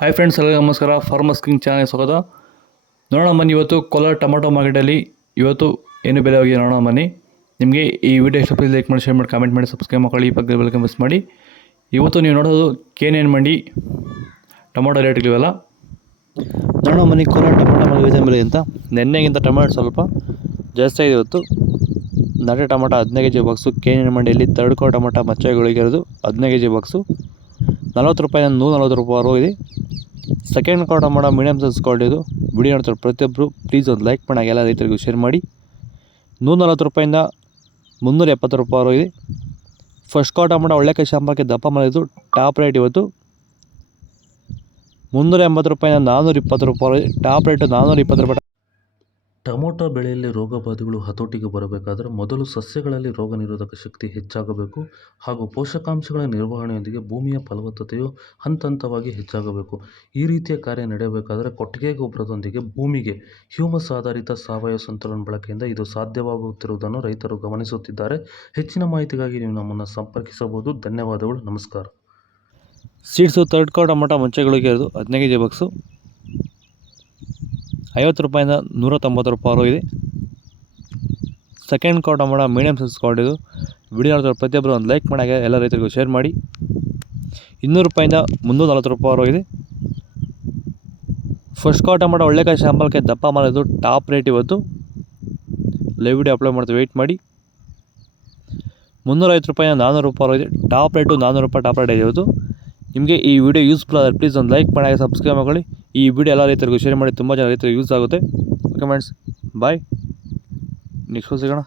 Hi friends, ಎಲ್ಲರಿಗೂ ನಮಸ್ಕಾರ. Farmers king channel ಸ್ವಾಗತ. ನೋಡೋಣ ಬನ್ನಿ, ಇವತ್ತು ಕೋಲಾರ ಟೊಮಾಟೊ ಮಾರ್ಕೆಟಲ್ಲಿ ಇವತ್ತು ಏನು ಬೆಲೆ ಹೋಗಿದೆ ನೋಡೋಣ ಬನ್ನಿ. ನಿಮಗೆ ಈ ವಿಡಿಯೋ ಇಷ್ಟ ಪ್ಲೀಸ್ ಲೈಕ್ ಮಾಡಿ, ಶೇರ್ ಮಾಡಿ, ಕಾಮೆಂಟ್ ಮಾಡಿ, ಸಬ್ಸ್ಕ್ರೈಬ್ ಮಾಡಿ, ಪಕ್ಕದ ಬೆಲ್ ಮಿಸ್ ಮಾಡಿ. ಇವತ್ತು ನೀವು ನೋಡೋದು KNN ಮಂಡಿ ಟೊಮಾಟೊ ರೇಟ್ಗಳಿವೆಲ್ಲ ನೋಡೋಣ ಬನ್ನಿ. ಕೋಲಾರ ಟೊಮಾಟೊ ಮಾರ್ಕೆಟ್ ಬೆಲೆ ಅಂತ ನೆನ್ನೆಗಿಂತ ಟೊಮಾಟೊ ಸ್ವಲ್ಪ ಜಾಸ್ತಿ ಆಗಿದೆ ಇವತ್ತು. ನಾಟಿ ಟೊಮಾಟೊ 15 kg ಬಾಕ್ಸು KNN ಮಂಡಿಯಲ್ಲಿ. ತರ್ಡ್ಕೋ ಟೊಮಾಟೊ ಮಚ್ಚೆಗಳಿಗಿರೋದು 15 kg ಬಾಕ್ಸು 40 ರೂಪಾಯಿಂದ 140 ರೂಪಾಯಿವರೆಗೂ ಇದೆ. ಸೆಕೆಂಡ್ ಕೋ ಟೊಮಾಟೊ ಮೀಡಿಯಮ್ ಸೈಜ್ ಕ್ವಾಲಿಟಿ ಇದು. ವಿಡಿಯೋ ನೋಡ್ತಾರೆ ಪ್ರತಿಯೊಬ್ಬರು ಪ್ಲೀಸ್ ಒಂದು ಲೈಕ್ ಮಾಡಿ, ಎಲ್ಲ ರೈತರಿಗೂ ಶೇರ್ ಮಾಡಿ. 140 ರೂಪಾಯಿಂದ 370 ರೂಪಾಯಿವರೆಗೂ ಇದೆ. ಫಸ್ಟ್ ಕೋ ಟೊಮಾಟೊ ಒಳ್ಳೆ ಕೈ ಶಾಂಪಲ್ಗೆ ದಪ್ಪ ಮಾಡಿದ್ದು ಟಾಪ್ ರೇಟ್ ಇವತ್ತು 380 ರೂಪಾಯಿಂದ 420 ರೂಪಾಯಿ. ಟಾಪ್ ರೇಟು 420 ರೂಪಾಯಿ. ಟೊಮೊಟೊ ಬೆಳೆಯಲ್ಲಿ ರೋಗಬಾಧೆಗಳು ಹತೋಟಿಗೆ ಬರಬೇಕಾದರೆ ಮೊದಲು ಸಸ್ಯಗಳಲ್ಲಿ ರೋಗ ನಿರೋಧಕ ಶಕ್ತಿ ಹೆಚ್ಚಾಗಬೇಕು ಹಾಗೂ ಪೋಷಕಾಂಶಗಳ ನಿರ್ವಹಣೆಯೊಂದಿಗೆ ಭೂಮಿಯ ಫಲವತ್ತತೆಯು ಹಂತವಾಗಿ ಹೆಚ್ಚಾಗಬೇಕು. ಈ ರೀತಿಯ ಕಾರ್ಯ ನಡೆಯಬೇಕಾದರೆ ಕೊಟ್ಟಿಗೆ ಗೊಬ್ಬರದೊಂದಿಗೆ ಭೂಮಿಗೆ ಹ್ಯೂಮಸ್ ಆಧಾರಿತ ಸಾವಯವ ಸಂತುಲನ ಬಳಕೆಯಿಂದ ಇದು ಸಾಧ್ಯವಾಗುತ್ತಿರುವುದನ್ನು ರೈತರು ಗಮನಿಸುತ್ತಿದ್ದಾರೆ. ಹೆಚ್ಚಿನ ಮಾಹಿತಿಗಾಗಿ ನೀವು ನಮ್ಮನ್ನು ಸಂಪರ್ಕಿಸಬಹುದು. ಧನ್ಯವಾದಗಳು, ನಮಸ್ಕಾರ. ಸೀಡ್ಸು ತರ್ಡ್ ಕೋ ಟೊಮಾಟೊ ಮುಂಚೆಗಳಿಗೆ ಇರೋದು 15 kg ಬಾಕ್ಸು 50 ರೂಪಾಯಿಂದ 190 ರೂಪಾಯಿವರೆಗೂ ಇದೆ. ಸೆಕೆಂಡ್ ಕೋ ಟೊಮಾಟೊ ಮೀಡಿಯಮ್ ಸೈಜ್ ಕ್ವಾಲಿಟಿ ಇದು. ವಿಡಿಯೋ ನೋಡ್ತಾರೆ ಪ್ರತಿಯೊಬ್ಬರು ಒಂದು ಲೈಕ್ ಮಾಡಿ, ಎಲ್ಲ ರೈತರಿಗೂ ಶೇರ್ ಮಾಡಿ. 200 ರೂಪಾಯಿಂದ 340 ರೂಪಾಯಿವರೆಗೂ ಇದೆ. ಫಸ್ಟ್ ಕೋ ಟೊಮಾಟೊ ಒಳ್ಳೆಕಾಯಿ ಶಾಂಪಲ್ಗೆ ದಪ್ಪ ಮಾಡಿದ್ದು ಟಾಪ್ ರೇಟ್ ಇವತ್ತು. ಲೈವ್ ವಿಡಿಯೋ ಅಪ್ಲೋಡ್ ಮಾಡ್ತೀವಿ, ವೆಯ್ಟ್ ಮಾಡಿ. 350 ರೂಪಾಯಿಂದ 400 ರೂಪಾಯಿವರೆಗೂ ಇದೆ. ಟಾಪ್ ರೇಟು 400 ರೂಪಾಯಿ ಟಾಪ್ ರೇಟ್ ಇದೆ ಇವತ್ತು. ನಿಮಗೆ ಈ ವಿಡಿಯೋ ಯೂಸ್ಫುಲ್ ಆದರೆ ಪ್ಲೀಸ್ ಒಂದು ಲೈಕ್ ಮಾಡಿ, ಸಬ್ಸ್ಕ್ರೈಬ್ ಮಾಡಿ. ಈ ವಿಡಿಯೋ ಎಲ್ಲ ರೈತರಿಗೂ ಶೇರ್ ಮಾಡಿ, ತುಂಬ ಜನ ರೈತರಿಗೆ ಯೂಸ್ ಆಗುತ್ತೆ. ಓಕೆ ಫ್ರೆಂಡ್ಸ್, ಬಾಯ್. ನೆಕ್ಸ್ಟ್ ಸಿಗೋಣ.